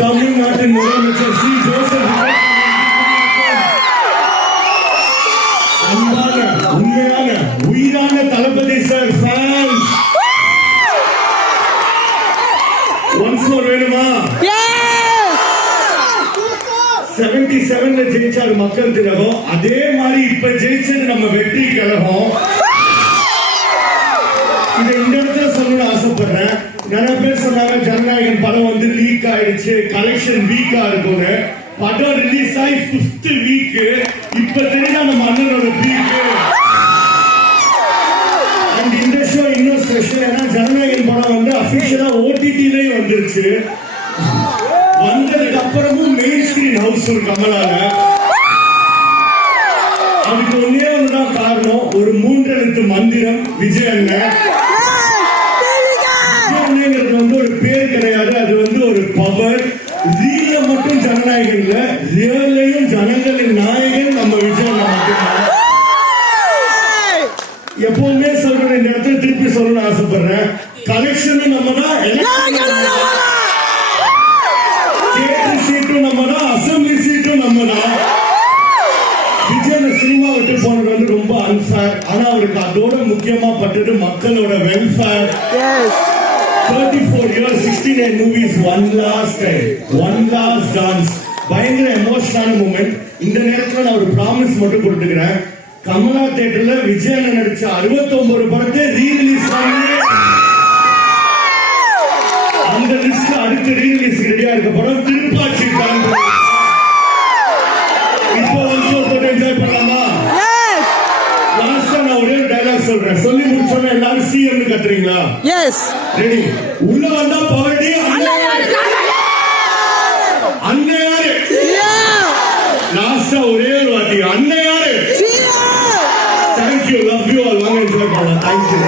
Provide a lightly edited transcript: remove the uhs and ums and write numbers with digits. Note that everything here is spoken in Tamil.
தமிழ்நாட்டின் முதலமைச்சர் ஸ்ரீ ஜோசப் அன்பான உண்மையான உயிரான தளபதி சார் ஃபேன்ஸ் ஒன்ஸ் மோர் வேணுமா? 77ல ஜெயிச்சாரு மக்கள் திலகம், அதே மாதிரி இப்ப ஜெயிச்சது நம்ம வெற்றி கழகம். இதை இந்த இடத்துல சொல்லணும்னு ஆசைப்படுறேன். நிறைய பேர் சொன்னாங்க ஜனநாயகன் படம் வந்து லீக் ஆயிடுச்சு, கலெக்ஷன் வீக்கா இருக்கும்னு. படம் ரிலீஸ் ஆகி 5th வீக், இப்ப தெரிஞ்சா நம்ம அண்ணனோட வீக். அண்ட் இந்த ஷோ இன்னும் ஸ்பெஷல், ஏன்னா ஜனநாயகன் படம் வந்து அபிஷியலா ஓடிடிலயும் வந்துருச்சு. வந்ததுக்கு அப்புறமும் மெயின் ஸ்கிரீன் ஹவுஸ்ஃபுல் கமலால. அதுக்கு ஒன்னே ஒண்ணுதான் காரணம், ஒரு 3 எழுத்து மந்திரம் விஜய் அண்ணன். விஜய் வந்து ஒரு பேர் கிடையாது, அது வந்து ஒரு பவர். ரீல மட்டும் ஜனநாயகன் இல்ல, ரியல்லையும் ஜனங்களின் நாயகன் நம்ம விஜய் அண்ணன். எப்பவுமே சொல்றேன், இந்த இடத்துல திருப்பி சொல்லணும்னு ஆசைப்படுறேன். கலெக்ஷனும் நம்ம தான், சீட்டும் நம்ம தான், அசம்பிளி சீட்டும் நம்ம தான். விஜய் சினிமா விட்டு போனது வந்து ரொம்ப அன்ஃபேர். ஆனா அவருக்கு அதோட முக்கியமா பட்டது மக்களோட welfare. 34 years, 69 movies, one last dance. பயங்கர எமோஷனல் மூமெண்ட். இந்த நேரத்துல நான் ஒரு ப்ராமிஸ் மட்டும் கொடுத்துக்கிறேன். கமலா தியேட்டர்ல விஜய் நடிச்ச 69 படத்தை ரீரிலீஸ் பண்ணி அந்த லிஸ்ட்ல அடுத்து ரீரிலீஸ் ரெடியா இருக்க படம் திருப்பாச்சி. இப்போ வந்து என்ஜாய் பண்ணலாமா? லாஸ்டா நான் ஒரே டயலாக் சொல்றேன், சொல்லி முடிச்சோன்னா எல்லாரும் சிஎம் கத்துறீங்களா? S, ready. உள்ள வந்தா பவர்டி அண்ணன் யாரு? லாஸ்டா ஒரே ஒரு வாட்டி அண்ணன் யாரு? Thank you, love you all. வாங்க என்ஜாய் பண்ணலாம். தேங்க்யூ.